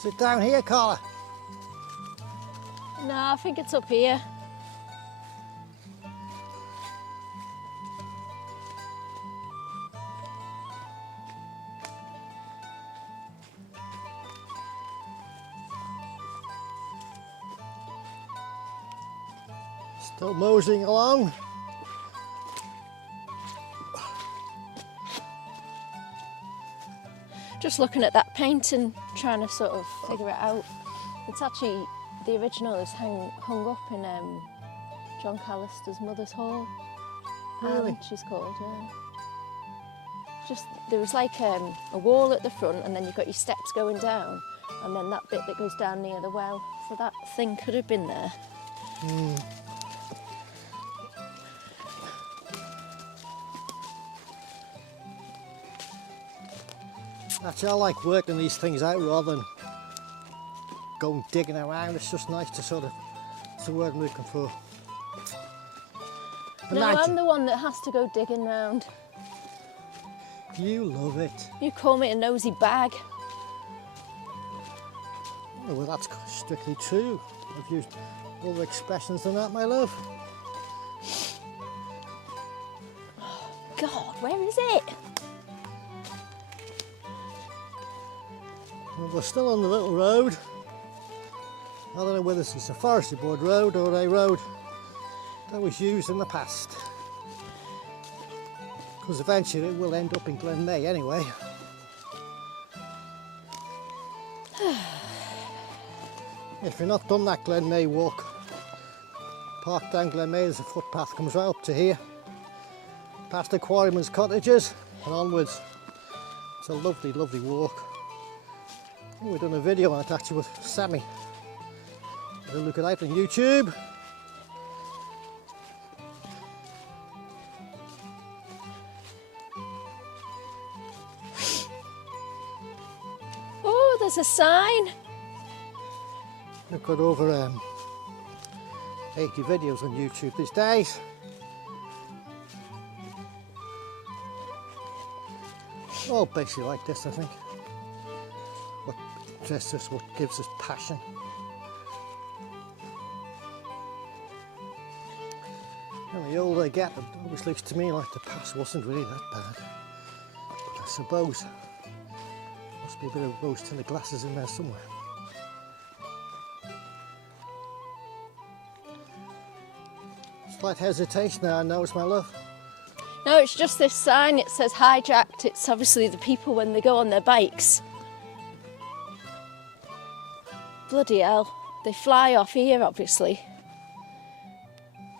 Is it down here, Carla? No, I think it's up here. Still moseying along. Just looking at that painting, trying to sort of figure it out. It's actually, the original is hung up in John Callister's mother's hall. Really? She's called, yeah. Just, there was like a wall at the front, and then you've got your steps going down, and then that bit that goes down near the well. So that thing could have been there. Actually, I like working these things out rather than going digging around. It's just nice to sort of, it's the word I'm looking for. No, I'm the one that has to go digging round. You love it. You call me a nosy bag. Oh, well, that's strictly true. I've used other expressions than that, my love. Oh, God, where is it? Well, we're still on the little road. I don't know whether it's a forestry board road or a road that was used in the past. Because eventually it will end up in Glen May anyway. If you're not done that Glen May walk, park down Glen May, there's a footpath comes right up to here, past the quarryman's cottages and onwards. It's a lovely, lovely walk. We've done a video on it actually with Sammy. Have a look at that on YouTube. Oh, there's a sign. We've got over 80 videos on YouTube these days. All basically like this, I think. What interests us, what gives us passion. And the older I get, it always looks to me like the past wasn't really that bad. But I suppose must be a bit of rose tinted glasses in there somewhere. Slight hesitation there, I notice, my love. No, it's just this sign. It says hijacked. It's obviously the people when they go on their bikes. Bloody hell. They fly off here, obviously.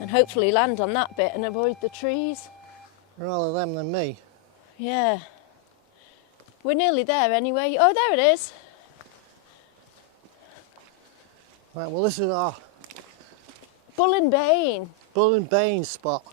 And hopefully land on that bit and avoid the trees. Rather them than me. Yeah. We're nearly there anyway. Oh, there it is. Right, well, this is our Bullen Bane. Bullen Bane spot.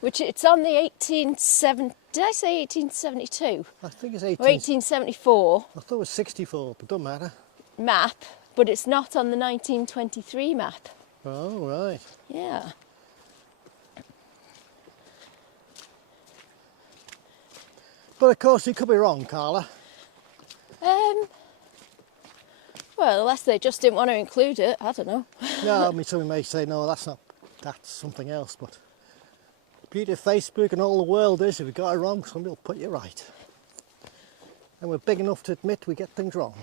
Which it's on the 1870, did I say 1872? I think it's Or 1874 I thought it was 64, but don't matter. map, but it's not on the 1923 map. Oh, right. Yeah. But of course, you could be wrong, Carla. Well, unless they just didn't want to include it, I don't know. No, I mean, somebody may say, no, that's something else, but the beauty of Facebook and all the world is, if you got it wrong, somebody will put you right. And we're big enough to admit we get things wrong.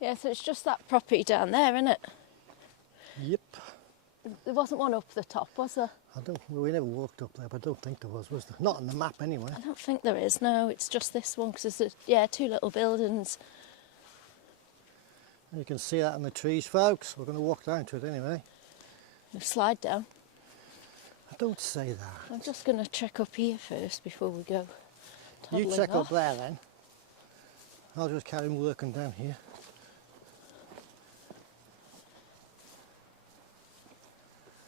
Yeah, so it's just that property down there, isn't it? Yep. There wasn't one up the top, was there? Well, we never walked up there, but I don't think there was there? Not on the map anyway. I don't think there is, no. It's just this one, because there's, yeah, two little buildings. You can see that in the trees, folks. We're going to walk down to it anyway. We'll slide down. I don't say that. I'm just going to check up here first before we go. You check off. up there then. I'll just carry on working down here.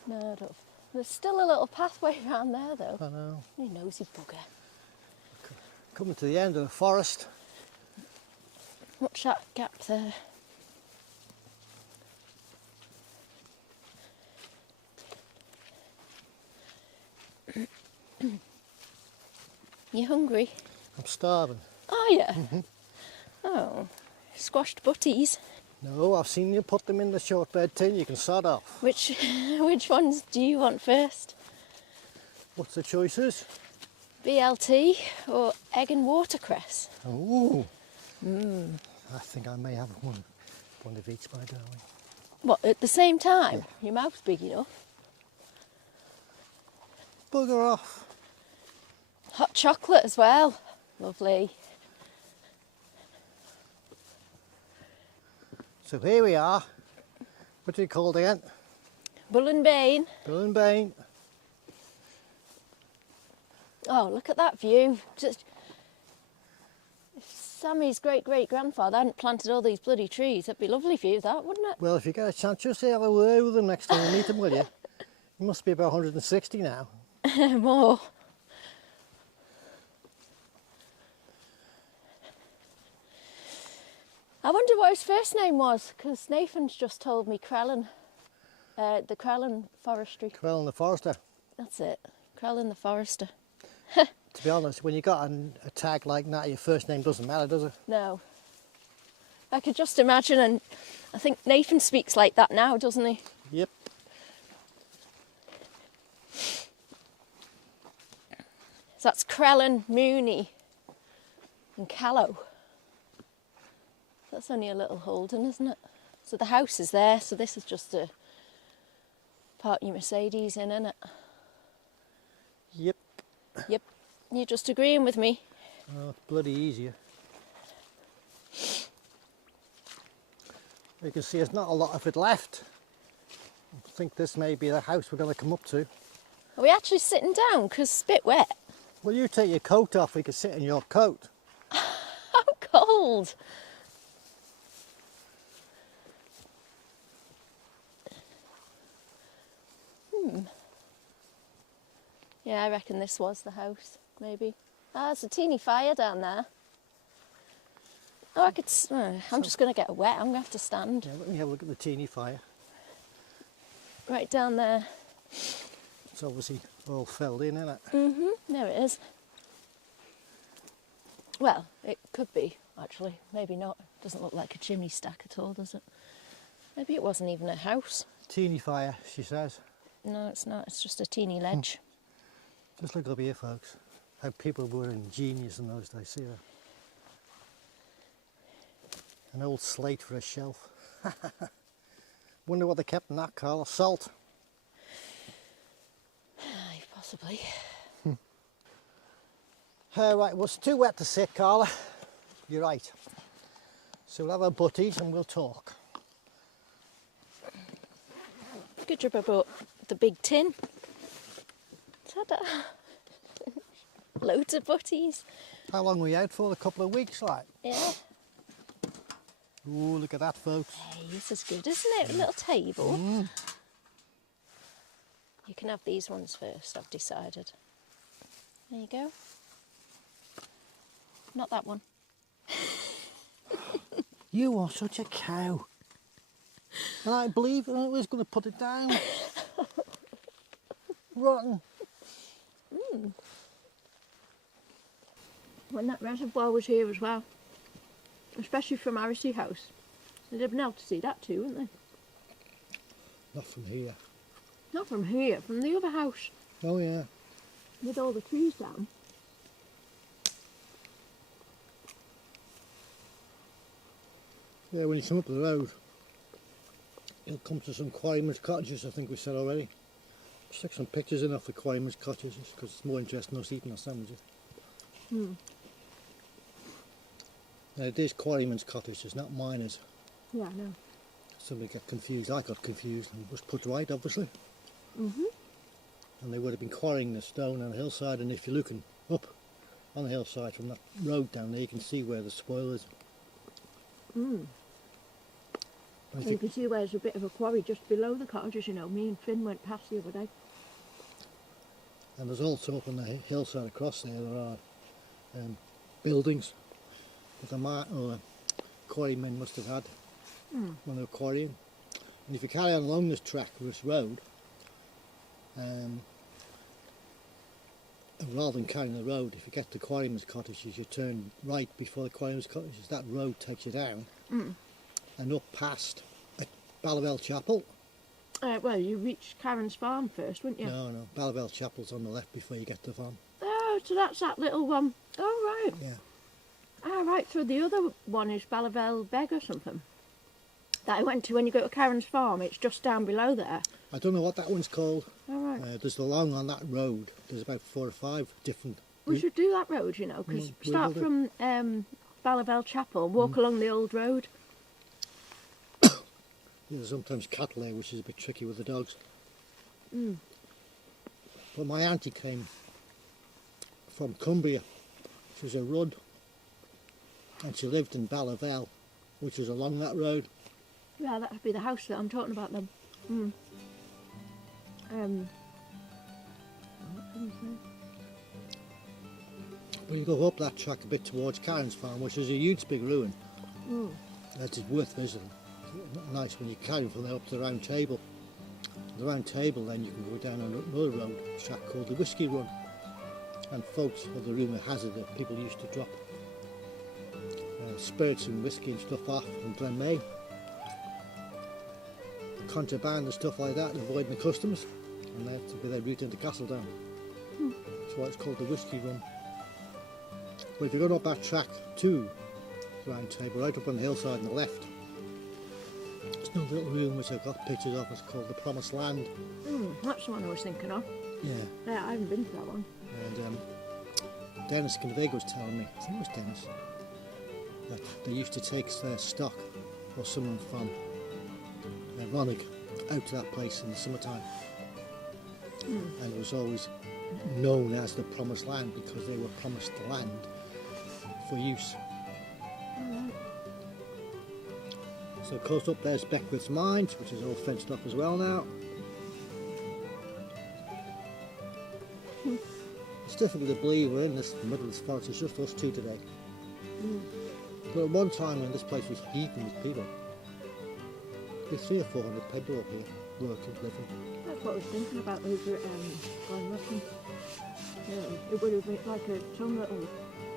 No, I don't. There's still a little pathway around there, though. I know. You nosy bugger. Coming to the end of the forest. Watch that gap there. You hungry? I'm starving. Are you? Oh, squashed butties. No, I've seen you put them in the shortbread tin. You can start off. Which ones do you want first? What's the choices? BLT or egg and watercress? Oh. I think I may have one of each, my darling. What, at the same time? Your mouth's big enough. Bugger off. Hot chocolate as well. Lovely. So here we are. What do you call it again? Bullen Bane. Bullen Bane. Oh, look at that view. Just, if Sammy's great-great-grandfather hadn't planted all these bloody trees, it'd be a lovely view, that, wouldn't it? Well, if you get a chance, just have a word with him next time you meet him, will you? He must be about 160 now. More. I wonder what his first name was, because Nathan's just told me Crellin. The Crellin Forestry. Crellin the Forester. That's it. Crellin the Forester. To be honest, when you got a tag like that, your first name doesn't matter, does it? No. I could just imagine, and I think Nathan speaks like that now, doesn't he? Yep. So that's Crellin, Mooney and Callow. That's only a little Holden, isn't it? So the house is there, so this is just to park your Mercedes in, isn't it? Yep. Yep. You're just agreeing with me. Oh, it's bloody easier. You can see there's not a lot of it left. I think this may be the house we're going to come up to. Are we actually sitting down? Because it's a bit wet. Well, you take your coat off, we can sit in your coat. How cold! Yeah, I reckon this was the house, maybe. Ah, there's a teeny fire down there. Oh, I could... I'm just going to get wet. I'm going to have to stand. Yeah, let me have a look at the teeny fire. Right down there. It's obviously all filled in, isn't it? There it is. Well, it could be, actually. Maybe not. Doesn't look like a chimney stack at all, does it? Maybe it wasn't even a house. Teeny fire, she says. No, it's not. It's just a teeny ledge. Just look up here, folks. How people were ingenious in those days. See that? An old slate for a shelf. Wonder what they kept in that, Carla. Salt. Aye, possibly. Right, well, it's too wet to sit, Carla. You're right. So we'll have our butties and we'll talk. Good job about the big tin. Ta-da. Loads of butties. How long were you out for? A couple of weeks, like? Yeah. Ooh, look at that, folks. Hey, this is good, isn't it? A little table. You can have these ones first, I've decided. There you go. Not that one. You are such a cow. And I believe I was going to put it down. Rotten. When that reservoir was here as well, especially from Arrasey house, they'd have been able to see that too, wouldn't they? Not from here. Not from here, from the other house, Oh, yeah. with all the trees down. Yeah, when you come up the road, you'll come to some quarrymen's cottages, I think we said already. Stick some pictures in of the quarrymen's cottages because it's more interesting than us eating our sandwiches. Now, it is quarrymen's cottages, not miners. Yeah, I know. Somebody get confused. I got confused and was put right, obviously. And they would have been quarrying the stone on the hillside, and if you're looking up on the hillside from that road down there, you can see where the spoil is. And you can see where there's a bit of a quarry just below the cottages, you know. Me and Finn went past the other day. And there's also up on the hillside across there are buildings with a quarrymen must have had when they were quarrying. And if you carry on along this track, this road, rather than carrying the road, if you get to quarrymen's cottages, you turn right before the quarrymen's cottages. That road takes you down and up past Ballabel Chapel. Well, you reached Karen's farm first, wouldn't you? No, Ballabel Chapel's on the left before you get to the farm. Oh, so that's that little one. Oh, right. Yeah. Ah, right, so the other one is Ballabel Beg or something. That I went to when you go to Karen's farm, it's just down below there. I don't know what that one's called. Oh, right. There's along on that road, there's about 4 or 5 different... We should do that road, you know, because start from Ballabel Chapel, walk along the old road. There's sometimes cattle there, which is a bit tricky with the dogs. But my auntie came from Cumbria. She was a Rudd, and she lived in Ballabel, which was along that road. Yeah, that would be the house that I'm talking about then. Well, you go up that track a bit towards Karen's farm, which is a huge big ruin. That is worth visiting. Nice when you carry from there up to the round table. The round table, then you can go down another road track called the Whiskey Run. And folks, or the rumour has it that people used to drop spirits and whiskey and stuff off in Glenmay. Contraband and stuff like that, avoiding the customs, and they had to be their route into Castledown. That's why it's called the Whiskey Run. But if you're going up that track to the round table, right up on the hillside on the left, there's another little room which I've got pictures of. It's called the Promised Land. That's the one I was thinking of. Yeah. I haven't been to that one. And Dennis Kinvig was telling me, I think it was Dennis, that they used to take their stock or someone from Ronnig out to that place in the summertime. And it was always known as the Promised Land because they were promised the land for use. So close up there's Beckwith's Mines, which is all fenced up as well now. It's difficult to believe we're in this middle of the forest. It's just us two today. But at one time when this place was heaving with people, there's 300 or 400 people up here working, living. That's what I was thinking about over at Glenmay. Yeah, it would have been like some little...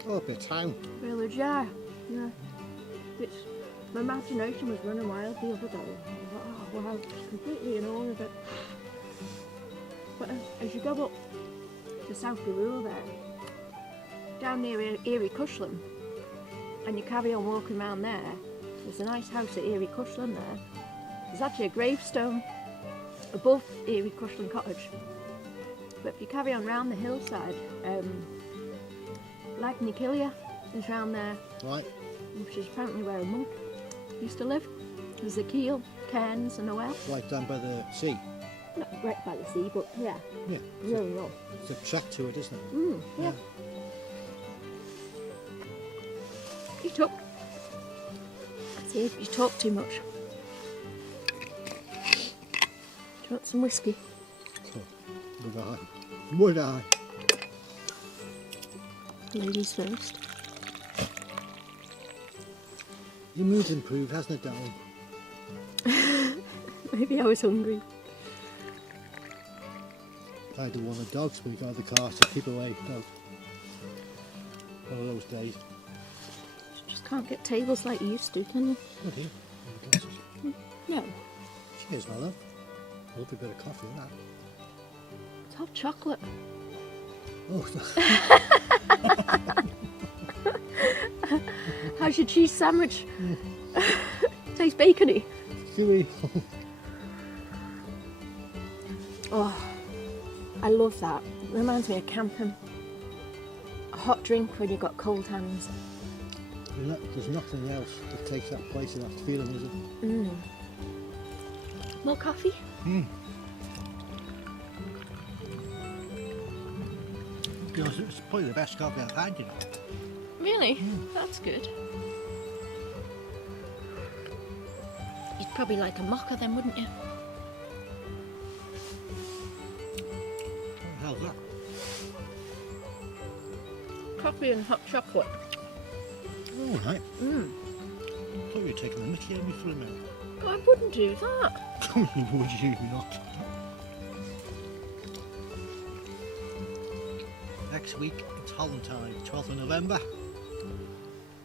Oh, a bit of town. Village, yeah. My imagination was running wild the other day. I was like, oh wow, it's completely in awe of it. But as you go up to South Birrell there, down near Erie Cushlan, and you carry on walking around there, there's a nice house at Erie Cushlan there. There's actually a gravestone above Erie Cushlan Cottage. But if you carry on round the hillside, Lagnikilia is round there, Right. which is apparently where a monk used to live. There's the Keel, Cairns and a well. Right down by the sea. Not right by the sea, but yeah, Yeah. really well. It's a track to it, isn't it? Yeah. You talk. See if you talk too much. Do you want some whiskey? Would I? Ladies first. Your mood's improved, hasn't it, darling? Maybe I was hungry. I had to warn the dogs when we got out of the car to keep away dogs. One of those days. You just can't get tables like you used to, can you? What here? No. Cheers, my love. A lovely bit of coffee, that. It's hot chocolate. Oh, How's your cheese sandwich? Tastes bacony. gooey. Oh, I love that. It reminds me of camping. A hot drink when you've got cold hands. There's nothing else that takes that place in that feeling, is it? More coffee? To be honest, it's probably the best coffee I've had, you know. Really? That's good. You'd probably like a mocha then, wouldn't you? How's that? Coffee and hot chocolate. All right. I thought you were taking the mickey out of me for a minute. I wouldn't do that. Would you not? Next week it's Holiday, 12th of November.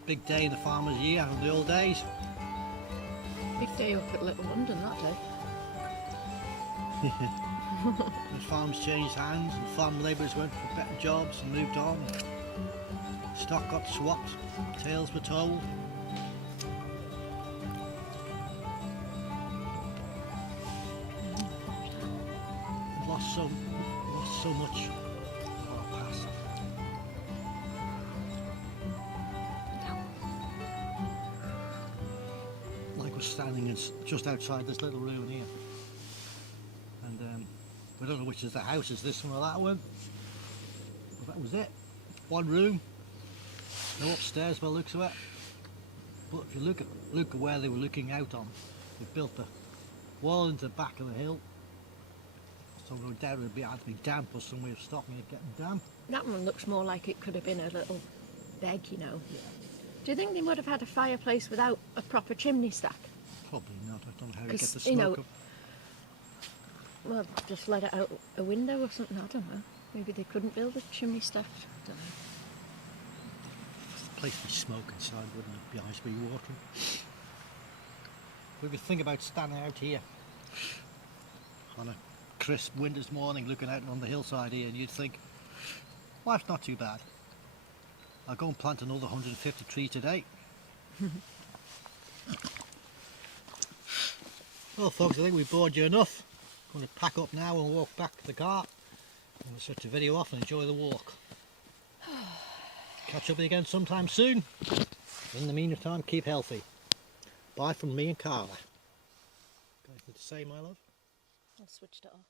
Big day in the farmer's year on the old days. Big day up at Little London that day. The farms changed hands and farm labourers went for better jobs and moved on. Stock got swapped, tales were told. Lost so much of our past. Like we're standing just outside this little room here. And we don't know which is the house, is this one or that one? Well, that was it. One room, no upstairs by the looks of it. But if you look at where they were looking out on, they built the wall into the back of the hill. So no doubt it had to be damp or some way of stopping it getting damp. That one looks more like it could have been a little bed, you know. Yeah. Do you think they would have had a fireplace without a proper chimney stack? Probably not. I don't know how to get the 'Cause, smoke you know, up. Well, just let it out a window or something, I don't know. Maybe they couldn't build a chimney stack. I don't know. The place would smoke inside, wouldn't it? Be ice, be water. We would think about standing out here on a crisp winter's morning looking out on the hillside here, and you'd think, life's not too bad. I'll go and plant another 150 trees today. Well folks, I think we've bored you enough. I'm going to pack up now and walk back to the car. I'm going to switch the video off and enjoy the walk. Catch up again sometime soon. In the meantime, keep healthy. Bye from me and Carla. Got anything to say, my love? I switched it off.